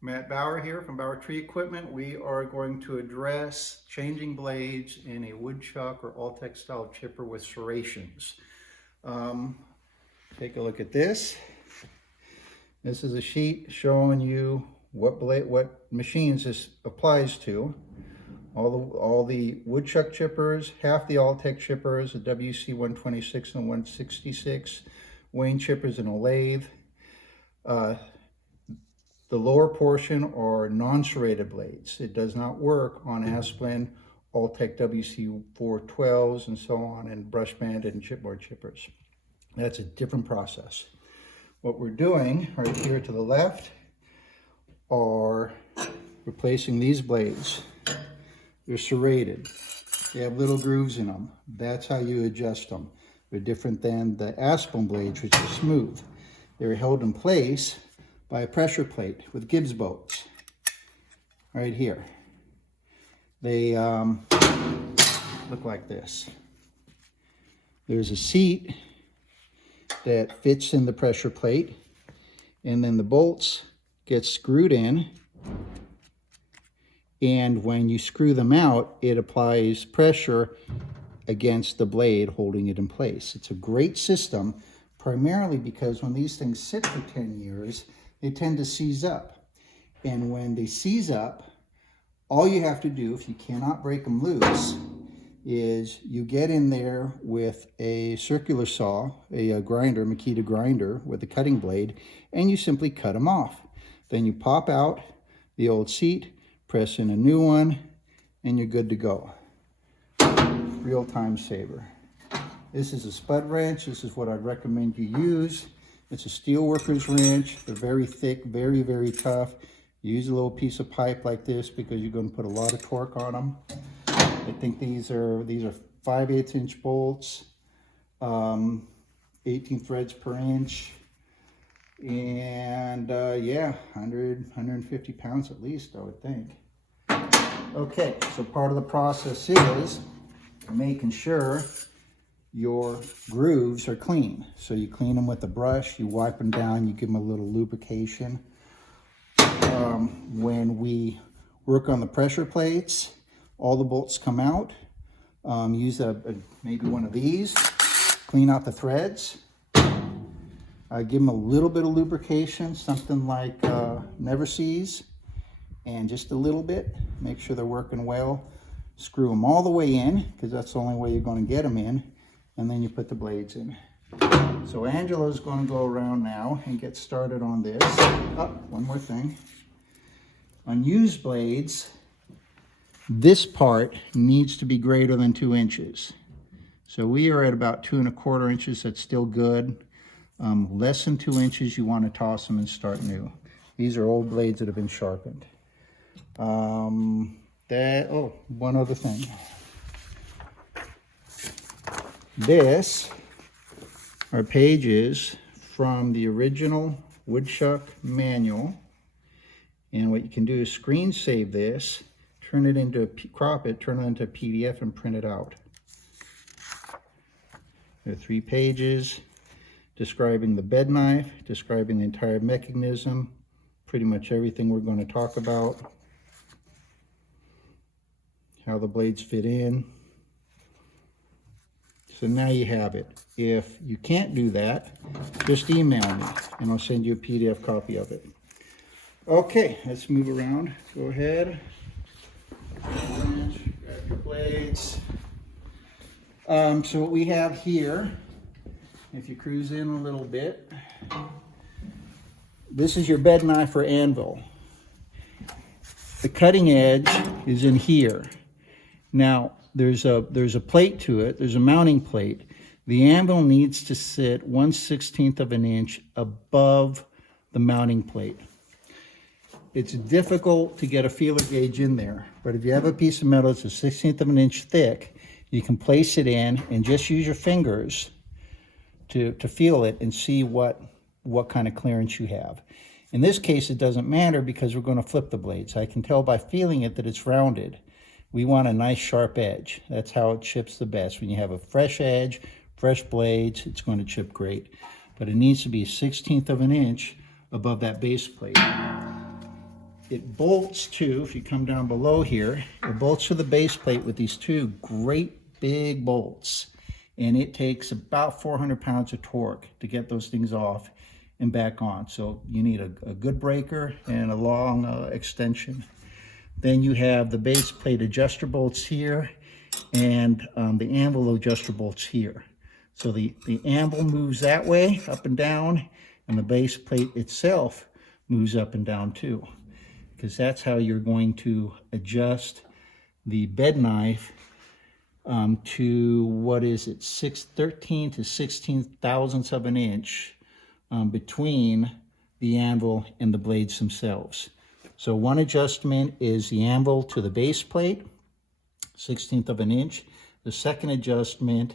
Matt Bauer here from Bauer Tree Equipment. We are going to address changing blades in a Woodchuck or Altec style chipper with serrations. Take a look at this. This is a sheet showing you what machines this applies to. All the Woodchuck chippers, half the Altec chippers, the WC-126 and 166 Wayne chippers and Olathe. The lower portion are non-serrated blades. It does not work on Asplundh, Altec WC-412s and so on, and brush banded and Chipmore chippers. That's a different process. What we're doing right here to the left are replacing these blades. They're serrated. They have little grooves in them. That's how you adjust them. They're different than the Asplundh blades, which are smooth. They're held in place by a pressure plate with Gibbs bolts right here. They look like this. There's a seat that fits in the pressure plate, and then the bolts get screwed in, and when you screw them out, it applies pressure against the blade, holding it in place. It's a great system, primarily because when these things sit for 10 years, they tend to seize up. And when they seize up, all you have to do, if you cannot break them loose, is you get in there with a circular saw, a grinder, Makita grinder with a cutting blade, and you simply cut them off. Then you pop out the old seat, press in a new one, and you're good to go. Real time saver. This is a spud wrench. This is what I'd recommend you use. It's a steelworker's wrench. They're very thick, very, very tough. Use a little piece of pipe like this because you're going to put a lot of torque on them. I think these are 5/8 inch bolts, 18 threads per inch, and yeah, 150 pounds at least, I would think. Okay, so part of the process is making sure your grooves are clean. So you clean them with a brush, you wipe them down, you give them a little lubrication. When we work on the pressure plates, all the bolts come out. Use maybe one of these, clean out the threads. Give them a little bit of lubrication, something like Never Seize, and just a little bit. Make sure they're working well. Screw them all the way in, because that's the only way you're going to get them in. And then you put the blades in. So Angela's going to go around now and get started on this. Oh, one more thing. On used blades, this part needs to be greater than 2 inches. So we are at about 2 1/4 inches. That's still good. Less than 2 inches, you want to toss them and start new. These are old blades that have been sharpened. Oh, one other thing. This are pages from the original Woodchuck manual, and what you can do is screen save this, turn it into crop it, turn it into a PDF, and print it out. There are 3 pages describing the bed knife, describing the entire mechanism, pretty much everything we're going to talk about, how the blades fit in. So now you have it. If you can't do that, just email me and I'll send you a PDF copy of it. Okay, let's move around. Go ahead. Grab your blades. So what we have here, if you cruise in a little bit, this is your bed knife or anvil. The cutting edge is in here. Now, there's a plate to it. There's a mounting plate. The anvil needs to sit 1/16 of an inch above the mounting plate. It's difficult to get a feeler gauge in there, but if you have a piece of metal that's 1/16 of an inch thick, you can place it in and just use your fingers to feel it and see what kind of clearance you have. In this case, it doesn't matter because we're going to flip the blades. I can tell by feeling it that it's rounded. We want a nice sharp edge. That's how it chips the best. When you have a fresh edge, fresh blades, it's going to chip great. But it needs to be 1/16 of an inch above that base plate. it bolts to, if you come down below here, it bolts to the base plate with these two great big bolts. And it takes about 400 pounds of torque to get those things off and back on. So you need a good breaker and a long extension. Then you have the base plate adjuster bolts here and the anvil adjuster bolts here. So the anvil moves that way, up and down, and the base plate itself moves up and down too, because that's how you're going to adjust the bed knife to, what is it, 13 to 16 thousandths of an inch between the anvil and the blades themselves. So one adjustment is the anvil to the base plate, 1/16 of an inch. The second adjustment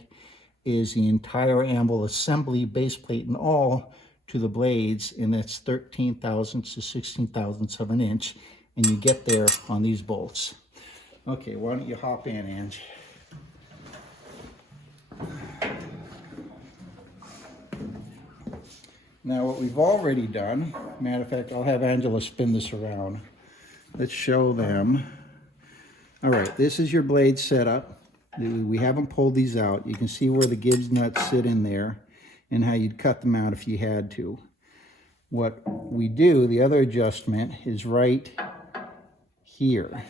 is the entire anvil assembly, base plate and all, to the blades, and that's 13 thousandths to 16 thousandths of an inch, and you get there on these bolts. Okay, why don't you hop in, Ange? Now what we've already done, matter of fact, I'll have Angela spin this around. Let's show them. All right, this is your blade setup. We haven't pulled these out. You can see where the Gibbs nuts sit in there and how you'd cut them out if you had to. What we do, the other adjustment, is right here.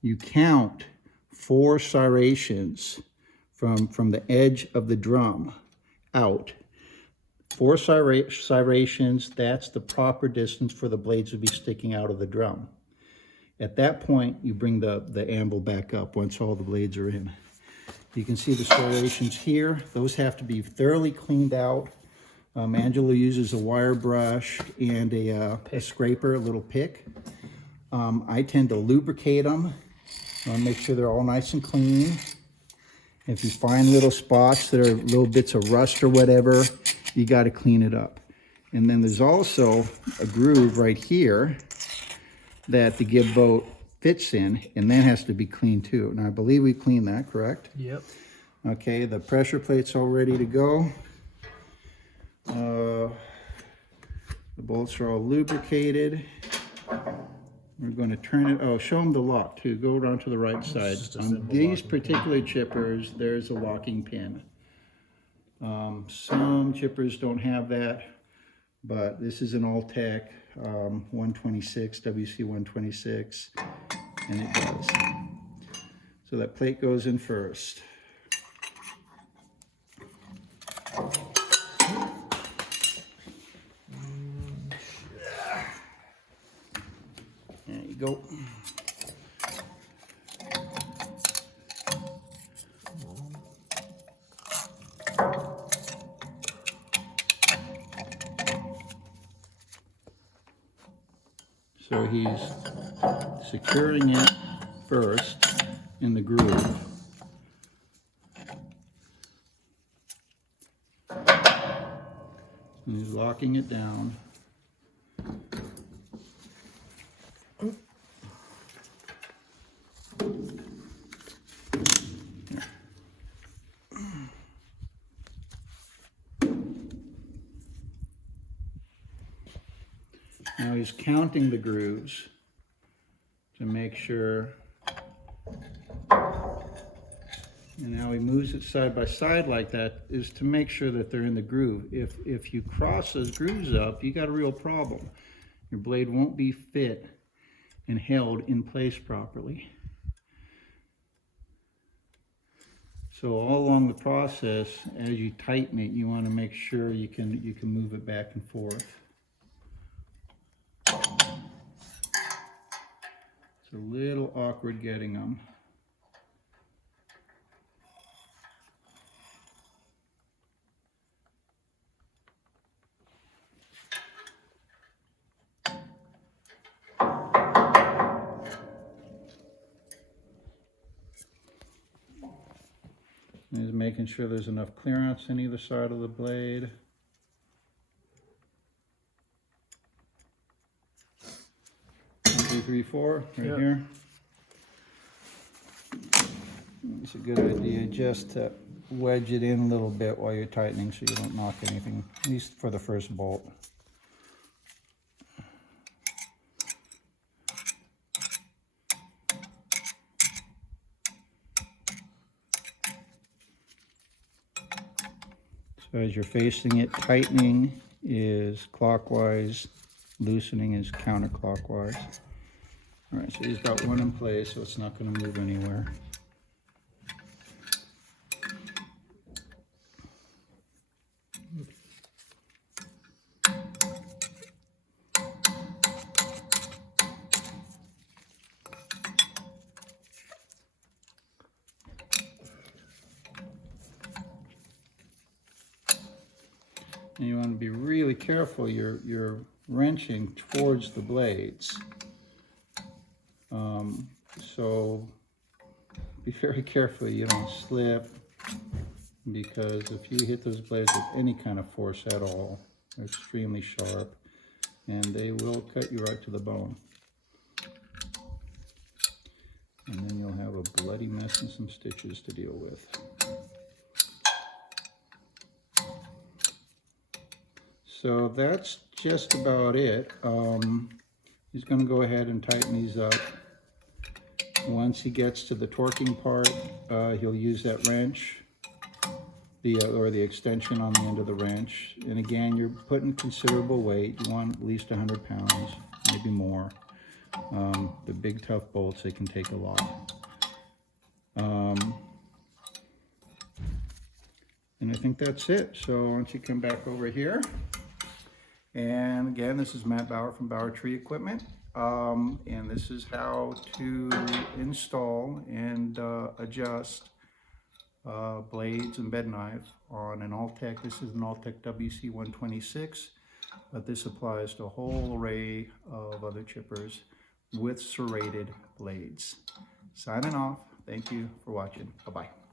You count 4 serrations from the edge of the drum out. 4 serrations, that's the proper distance for the blades to be sticking out of the drum. At that point, you bring the anvil back up once all the blades are in. You can see the serrations here. Those have to be thoroughly cleaned out. Angela uses a wire brush and a scraper, a little pick. I tend to lubricate them. I want to make sure they're all nice and clean. If you find little spots that are little bits of rust or whatever, you got to clean it up. And then there's also a groove right here that the gib boat fits in, and that has to be cleaned too. Now I believe we cleaned that, correct? Yep. Okay, the pressure plate's all ready to go. The bolts are all lubricated. We're going to turn it, oh, show them the lock too. Go around to the right side. On these particular chippers, there's a locking pin. Some chippers don't have that, but this is an Altec 126, WC-126, and it does. So that plate goes in first. There you go. So he's securing it first in the groove. And he's locking it down. Now he's counting the grooves to make sure, and how he moves it side by side like that is to make sure that they're in the groove. If you cross those grooves up, you got a real problem. Your blade won't be fit and held in place properly. So all along the process, as you tighten it, you want to make sure you can move it back and forth. It's a little awkward getting them. Just making sure there's enough clearance on either side of the blade. Two, three, four, right here. It's a good idea just to wedge it in a little bit while you're tightening so you don't knock anything, at least for the first bolt. So as you're facing it, tightening is clockwise, loosening is counterclockwise. All right, so he's got one in place, so it's not going to move anywhere. And you want to be really careful. You're wrenching towards the blades. So be very careful you don't slip, because if you hit those blades with any kind of force at all, they're extremely sharp and they will cut you right to the bone. And then you'll have a bloody mess and some stitches to deal with. So that's just about it. He's going to go ahead and tighten these up. Once he gets to the torquing part, he'll use that wrench, or the extension on the end of the wrench. And again, you're putting considerable weight. You want at least 100 pounds, maybe more. The big tough bolts, they can take a lot. And I think that's it. So why don't you come back over here. And again, this is Matt Bauer from Bauer Tree Equipment. And this is how to install and adjust blades and Bedknife on an Altec. This is an Altec WC-126, but this applies to a whole array of other chippers with serrated blades. Signing off. Thank you for watching. Bye-bye.